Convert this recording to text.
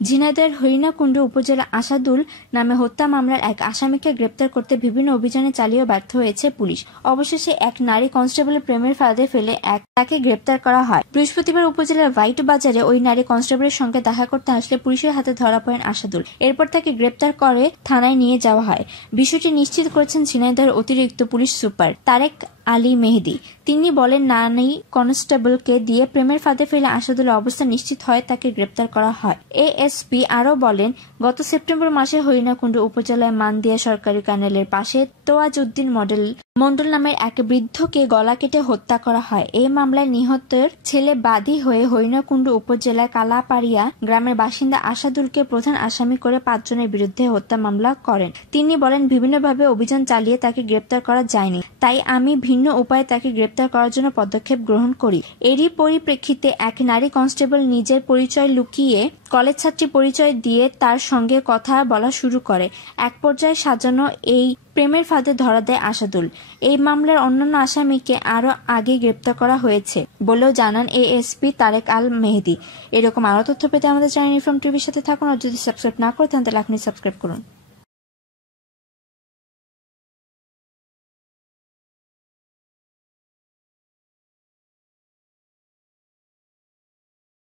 ঝিনাইদহের হরিণাকুণ্ড উপজেলা আসাদুল নামে হত্যা মামলার এক আসামিকে গ্রেপ্তার করতে বিভিন্ন অভিযানে চালিয়ে ব্যর্থ হয়েছে পুলিশ। অবশেষে এক নারী কনস্টেবলের প্রেমের ফাঁদে ফেলে এক তাকে গ্রেপ্তার করা হয়। বৃহস্পতিবার উপজেলার হোয়াইট বাজারে ওই নারী কনস্টেবলের সঙ্গে দেখা করতে আসলে পুলিশের হাতে ধরা পড়েন আসাদুল। এরপর তাকে গ্রেপ্তার করে থানায় নিয়ে যাওয়া হয়। বিষয়টি নিশ্চিত করেছেন ঝিনাইদহের অতিরিক্ত পুলিশ সুপার তারেক আলী মেহেদি। তিনি বলেন, নানি কনস্টেবলকে দিয়ে প্রেমের ফাঁদে ফেলে আসাদুলের অবস্থা নিশ্চিত হয়, তাকে গ্রেপ্তার করা হয়। এএসপি আরও বলেন, গত সেপ্টেম্বর মাসে হরিণাকুণ্ড উপজেলায় মানদিয়া সরকারি কানেলের পাশে তোয়াজউদ্দিন মডেল মন্ডল নামের এক বৃদ্ধকে গলা কেটে হত্যা করা হয়। এই মামলায় নিহতের ছেলে বাদী হয়ে হরিণাকুণ্ড উপজেলায় কালাপাড়িয়া গ্রামের বাসিন্দা আসাদুলকে প্রধান আসামি করে পাঁচজনের বিরুদ্ধে হত্যা মামলা করেন। তিনি বলেন, বিভিন্নভাবে অভিযান চালিয়ে তাকে গ্রেপ্তার করা যায়নি। তাই আমি ভিন্ন উপায়ে তাকে গ্রেপ্তার করার জন্য পদক্ষেপ গ্রহণ করি। এরই পরিপ্রেক্ষিতে এক নারী কনস্টেবল নিজের পরিচয় লুকিয়ে কলেজ ছাত্রী পরিচয় দিয়ে তার সঙ্গে কথা বলা শুরু করে। এক পর্যায়ে সাজানো এই প্রেমের ফাঁদে ধরা দেয় আসাদুল। এই মামলার অন্যান্য আসামিকে আরও আগে গ্রেপ্তার করা হয়েছে বলেও জানান এএসপি তারেক আল মেহেদি। এরকম আরও তথ্য পেতে আমাদের চ্যানেল ইনফর্ম টিভির সাথে থাকুন। আর যদি সাবস্ক্রাইব না করে তাহলে এখনই সাবস্ক্রাইব করুন।